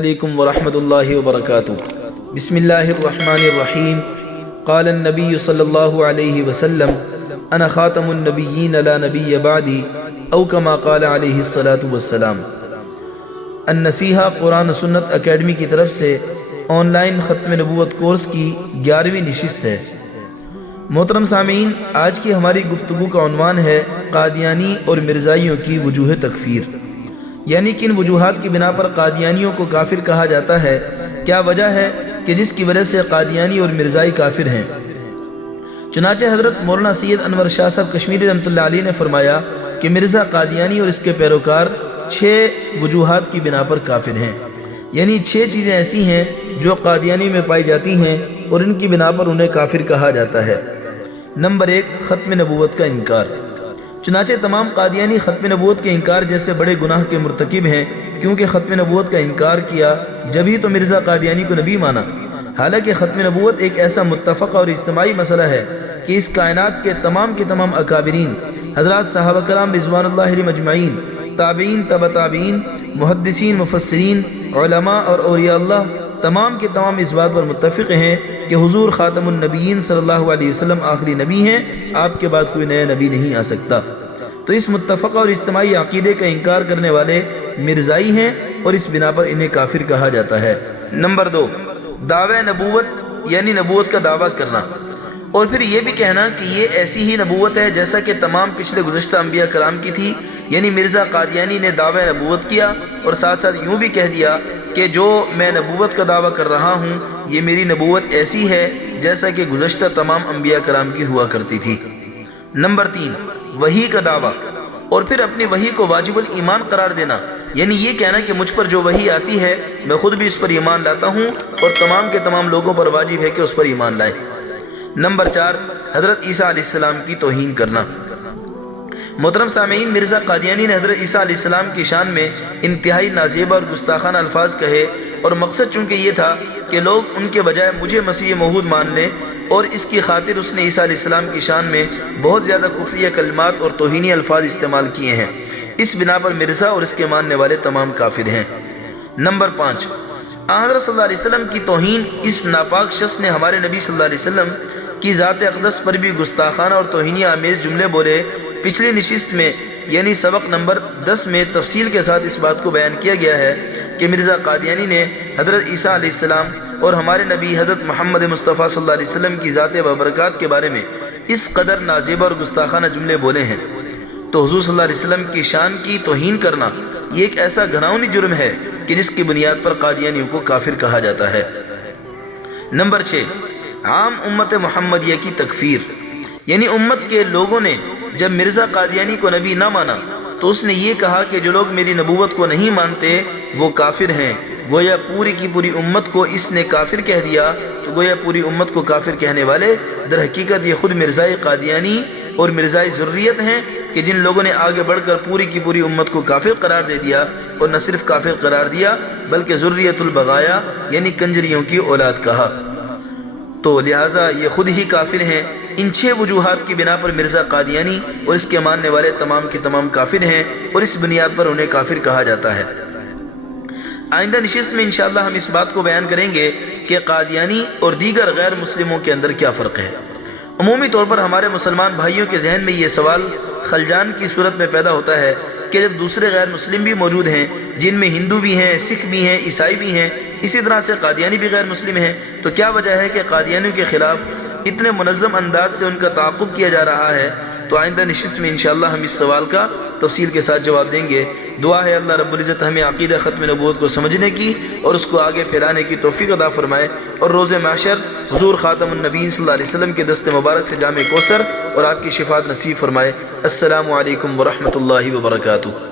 علیکم ورحمۃ اللہ وبرکاتہ۔ بسم اللہ الرحمن الرحیم۔ قال النبی صلی اللہ علیہ وسلم انا خاتم النبیین لا نبی بعدی او کما قال علیہ الصلاۃ والسلام۔ النصیحہ قرآن و سنت اکیڈمی کی طرف سے آن لائن ختم نبوت کورس کی 11ویں نشست ہے۔ محترم سامعین، آج کی ہماری گفتگو کا عنوان ہے قادیانی اور مرزائیوں کی وجوہ تکفیر، یعنی کن وجوہات کی بنا پر قادیانیوں کو کافر کہا جاتا ہے، کیا وجہ ہے کہ جس کی وجہ سے قادیانی اور مرزائی کافر ہیں۔ چنانچہ حضرت مولانا سید انور شاہ صاحب کشمیری رحمۃ اللہ علیہ نے فرمایا کہ مرزا قادیانی اور اس کے پیروکار 6 وجوہات کی بنا پر کافر ہیں، یعنی 6 چیزیں ایسی ہیں جو قادیانی میں پائی جاتی ہیں اور ان کی بنا پر انہیں کافر کہا جاتا ہے۔ نمبر 1، ختم نبوت کا انکار۔ چنانچہ تمام قادیانی ختم نبوت کے انکار جیسے بڑے گناہ کے مرتکب ہیں، کیونکہ ختم نبوت کا انکار کیا جبھی تو مرزا قادیانی کو نبی مانا۔ حالانکہ ختم نبوت ایک ایسا متفق اور اجتماعی مسئلہ ہے کہ اس کائنات کے تمام اکابرین حضرات صحابہ کرام رضوان اللہ علیہم اجمعین، تابعین، تبع تابعین، محدثین، مفسرین، علماء اور اولیاء اللہ تمام کے تمام اس بات پر متفق ہیں کہ حضور خاتم النبیین صلی اللہ علیہ وسلم آخری نبی ہیں، آپ کے بعد کوئی نیا نبی نہیں آ سکتا۔ تو اس متفق اور اجتماعی عقیدے کا انکار کرنے والے مرزائی ہیں اور اس بنا پر انہیں کافر کہا جاتا ہے۔ نمبر 2، دعوی نبوت، یعنی نبوت کا دعویٰ کرنا اور پھر یہ بھی کہنا کہ یہ ایسی ہی نبوت ہے جیسا کہ تمام پچھلے گزشتہ انبیاء کرام کی تھی، یعنی مرزا قادیانی نے دعوی نبوت کیا اور ساتھ ساتھ یوں بھی کہہ دیا کہ جو میں نبوت کا دعویٰ کر رہا ہوں یہ میری نبوت ایسی ہے جیسا کہ گزشتہ تمام انبیاء کرام کی ہوا کرتی تھی۔ نمبر 3، وحی کا دعویٰ اور پھر اپنی وحی کو واجب الایمان قرار دینا، یعنی یہ کہنا کہ مجھ پر جو وحی آتی ہے میں خود بھی اس پر ایمان لاتا ہوں اور تمام کے تمام لوگوں پر واجب ہے کہ اس پر ایمان لائیں۔ نمبر 4، حضرت عیسیٰ علیہ السلام کی توہین کرنا۔ محترم سامعین، مرزا قادیانی نے حضرت عیسیٰ علیہ السلام کی شان میں انتہائی نازیبہ اور گستاخانہ الفاظ کہے، اور مقصد چونکہ یہ تھا کہ لوگ ان کے بجائے مجھے مسیح موعود مان لیں، اور اس کی خاطر اس نے عیسیٰ علیہ السلام کی شان میں بہت زیادہ کفریہ کلمات اور توہینی الفاظ استعمال کیے ہیں۔ اس بنا پر مرزا اور اس کے ماننے والے تمام کافر ہیں۔ نمبر 5، حضرت صلی اللہ علیہ وسلم کی توہین۔ اس ناپاک شخص نے ہمارے نبی صلی اللہ علیہ وسلم کی ذات اقدس پر بھی گستاخانہ اور توہینی آمیز جملے بولے۔ پچھلی نشست میں یعنی سبق نمبر 10 میں تفصیل کے ساتھ اس بات کو بیان کیا گیا ہے کہ مرزا قادیانی نے حضرت عیسیٰ علیہ السلام اور ہمارے نبی حضرت محمد مصطفیٰ صلی اللہ علیہ وسلم کی ذات و برکات کے بارے میں اس قدر نازیبہ اور گستاخانہ جملے بولے ہیں۔ تو حضور صلی اللہ علیہ وسلم کی شان کی توہین کرنا یہ ایک ایسا گھناؤنی جرم ہے کہ جس کی بنیاد پر قادیانیوں کو کافر کہا جاتا ہے۔ نمبر 6، عام امت محمدیہ کی تکفیر، یعنی امت کے لوگوں نے جب مرزا قادیانی کو نبی نہ مانا تو اس نے یہ کہا کہ جو لوگ میری نبوت کو نہیں مانتے وہ کافر ہیں۔ گویا پوری کی پوری امت کو اس نے کافر کہہ دیا، تو گویا پوری امت کو کافر کہنے والے در حقیقت یہ خود مرزائی قادیانی اور مرزائی ذریت ہیں کہ جن لوگوں نے آگے بڑھ کر پوری کی پوری امت کو کافر قرار دے دیا، اور نہ صرف کافر قرار دیا بلکہ ذریت البغایا یعنی کنجریوں کی اولاد کہا۔ تو لہٰذا یہ خود ہی کافر ہیں۔ ان 6 وجوہات کی بنا پر مرزا قادیانی اور اس کے ماننے والے تمام کے تمام کافر ہیں اور اس بنیاد پر انہیں کافر کہا جاتا ہے۔ آئندہ نشست میں انشاءاللہ ہم اس بات کو بیان کریں گے کہ قادیانی اور دیگر غیر مسلموں کے اندر کیا فرق ہے۔ عمومی طور پر ہمارے مسلمان بھائیوں کے ذہن میں یہ سوال خلجان کی صورت میں پیدا ہوتا ہے کہ جب دوسرے غیر مسلم بھی موجود ہیں جن میں ہندو بھی ہیں، سکھ بھی ہیں، عیسائی بھی ہیں، اسی طرح سے قادیانی بھی غیر مسلم ہیں، تو کیا وجہ ہے کہ قادیانیوں کے خلاف اتنے منظم انداز سے ان کا تعاقب کیا جا رہا ہے؟ تو آئندہ نشست میں انشاءاللہ ہم اس سوال کا تفصیل کے ساتھ جواب دیں گے۔ دعا ہے اللہ رب العزت ہمیں عقیدہ ختم نبوت کو سمجھنے کی اور اس کو آگے پھیلانے کی توفیق عطا فرمائے، اور روز محشر حضور خاتم النبیین صلی اللہ علیہ وسلم کے دست مبارک سے جام کوثر اور آپ کی شفاعت نصیب فرمائے۔ السلام علیکم ورحمۃ اللہ وبرکاتہ۔